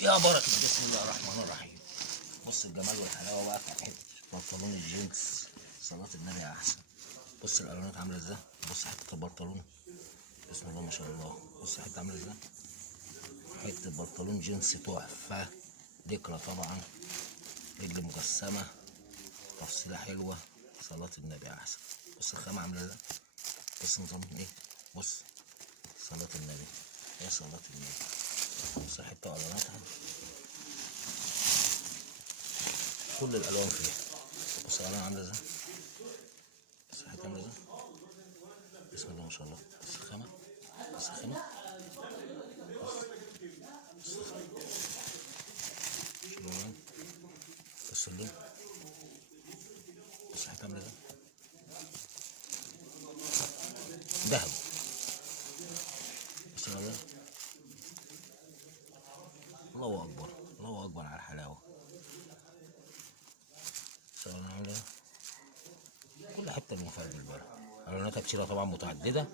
يا بركة بسم الله الرحمن الرحيم. بص الجمال والحلاوة بقى في حتة بنطلون الجينز. صلاة النبي أحسن. بص الألوانات عاملة ازاي. بص حتة البنطلون بسم الله ما شاء الله. بص حتة عاملة ازاي. حتة بنطلون جينز تحفة. ديكرا طبعا. رجل مجسمة. تفصيلة حلوة. صلاة النبي أحسن. بص الخامة عاملة ازاي. بص نظام ايه. بص صلاة النبي. يا صلاة النبي. بص حتة ألواناتها كل الالوان فيها. بص الالوان عامله ازاي. بص الحته عامله ازاي. بسم الله ما شاء الله. بص الخامه. بص الخامه. بص الالوان. بص اللون. بص الحته عامله ازاي. ذهب. بص الالوان. الله اكبر الله اكبر على الحلاوه. بص الالوان عامله ازاي. كل حته منفرد بالبلد. الواناتها كتيره طبعا متعدده.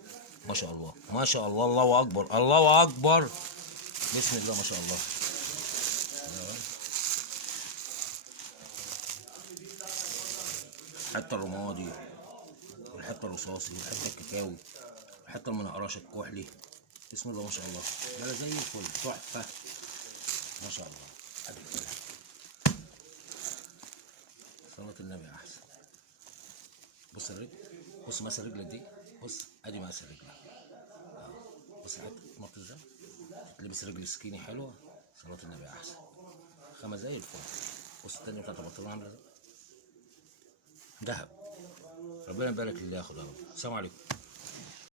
ما شاء الله ما شاء الله الله اكبر الله اكبر. بسم الله ما شاء الله. الحته الرمادي والحته الرصاصي والحته الكاكاوي والحته المنقراش الكحلي. بسم الله ما شاء الله. لا زي الفل تحفه. ما شاء الله. صلاة النبي احسن. بص الرجل. بص مقاس الرجل دي. بص ادي مقاس الرجل. بص حته نط ازاي. تلبس رجل سكيني حلوه. صلاة النبي احسن. خمس زي الفل. بص التانية بتاعت البنطلون عامله ازاي. دهب. ربنا يبارك للي ياخد يا رب. السلام عليكم.